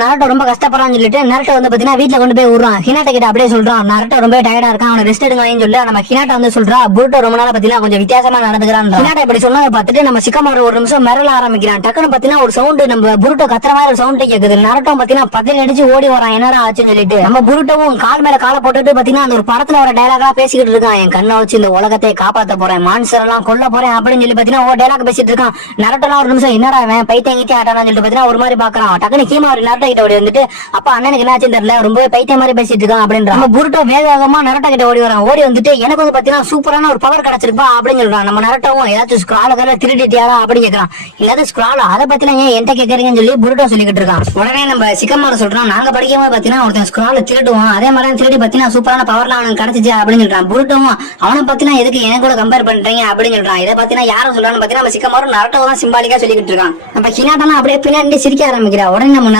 Naruto ரொம்ப கஷ்டப்படுறான்னு சொல்லிட்டு Naruto வந்து பாத்தீங்கன்னா வீட்டுல கொண்டு போய் விடுறான். ஹினாட்டா கிட்ட அப்படியே சொல்றான், நரட்டோ ரொம்ப டயர்டா இருக்கான், அவனை ரெஸ்ட் எடுங்கன்னு சொல்லி நம்ம ஹினாட்டா வந்து சொல்றா, புருட்டோ ரொம்ப நாளா பாத்தீங்கன்னா கொஞ்சம் வித்தியாசமா நடந்துக்கிறான். ஹினாட்டா இப்படி சொன்னதை பார்த்துட்டு நம்ம சிக்கமாரு ஒரு நிமிஷம் மிரள ஆரம்பிக்கிறான். டக்குன்னு பாத்தீங்கன்னா ஒரு சவுண்ட் நம்ம புருட்டோ கத்துற மாதிரி ஒரு சவுண்ட் கேக்குது. நரட்டோ பாத்தீங்கன்னா பத்தில அடிச்சு ஓடி வரான், என்னடா ஆச்சுன்னு சொல்லிட்டு. நம்ம புருட்டோவும் கால் மேல காலை போட்டுட்டு பாத்தீங்கன்னா அந்த ஒரு படத்துல வர டைலாக்லாம் பேசிக்கிட்டு இருக்கான், என் கண்ணை வச்சு இந்த உலகத்தை காப்பாத்த போறேன், மான்சர் எல்லாம் கொல்ல போறேன் அப்படின்னு சொல்லி பாத்தீங்கன்னா ஒரு டைலாக் பேசிட்டு இருக்கான். நரட்டோலாம் ஒரு நிமிஷம் என்னடா அவன் பைத்தியம் கீத்தி ஆட்டானான்னு சொல்லிட்டு பாத்தீங்கன்னா ஒரு மாதிரி பாக்குறான். டக்குன்னு கீமா ஒரு நரட்டோ கிட்ட ஓடி வந்துட்டு, அப்ப அண்ணனுக்கு என்னாச்சு தெரியல, ரொம்ப பைத்தியம் மாதிரி பேசிட்டு இருக்கான் அப்படின்ற. நம்ம புருட்டோ வேக வேகமா நரட்டோ கிட்ட ஓடி வரான். ஓடி வந்துட்டு எனக்கு வந்து பாத்தீங்கன்னா சூப்பரான ஒரு பவர் கிடைச்சிருப்பா அப்படின்னு சொல்றான். நம்ம நரட்டோவும் ஏதாச்சும் ஸ்க்ரால கல திருடிட்டியாரா அப்படின்னு கேக்குறான். இல்லாத ஸ்க்ரால அதை பத்திலாம் ஏன் என்கிட்ட கேக்குறீங்கன்னு சொல்லி புருட்டோ சொல்லிக்கிட்டு இருக்கான். உடனே நம்ம சிக்கமார சொல்றான், நாங்க படிக்கும்போது பாத்தீங்கன்னா ஒருத்தன் ஸ்க்ரால திருடுவான், அதே மாதிரி திருடி பாத்தீங்கன்னா சூப்பரான பவர்லாம் அவனுக்கு கிடைச்சிச்சு அப்படின்னு சொல்றான். புருட்டோவும் அவனை பத்தினா எதுக்கு எனக்கு கூட கம்பேர் பண்றீங்க அப்படின்னு சொல்றான். இதை பாத்தீங்கன்னா யாரும் சொல்றான்னு பாத்தீங்கன்னா நம்ம சிக்கமாரும் நரட்டோ தான் சிம்பாலிக்கா சொல்லிக்கிட்டு இருக்கான். நம்ம ஹினாட்டா அப்படியே பின்னாடி சிரிக்க ஆரம்பிக்கிறா. உடனே நம்ம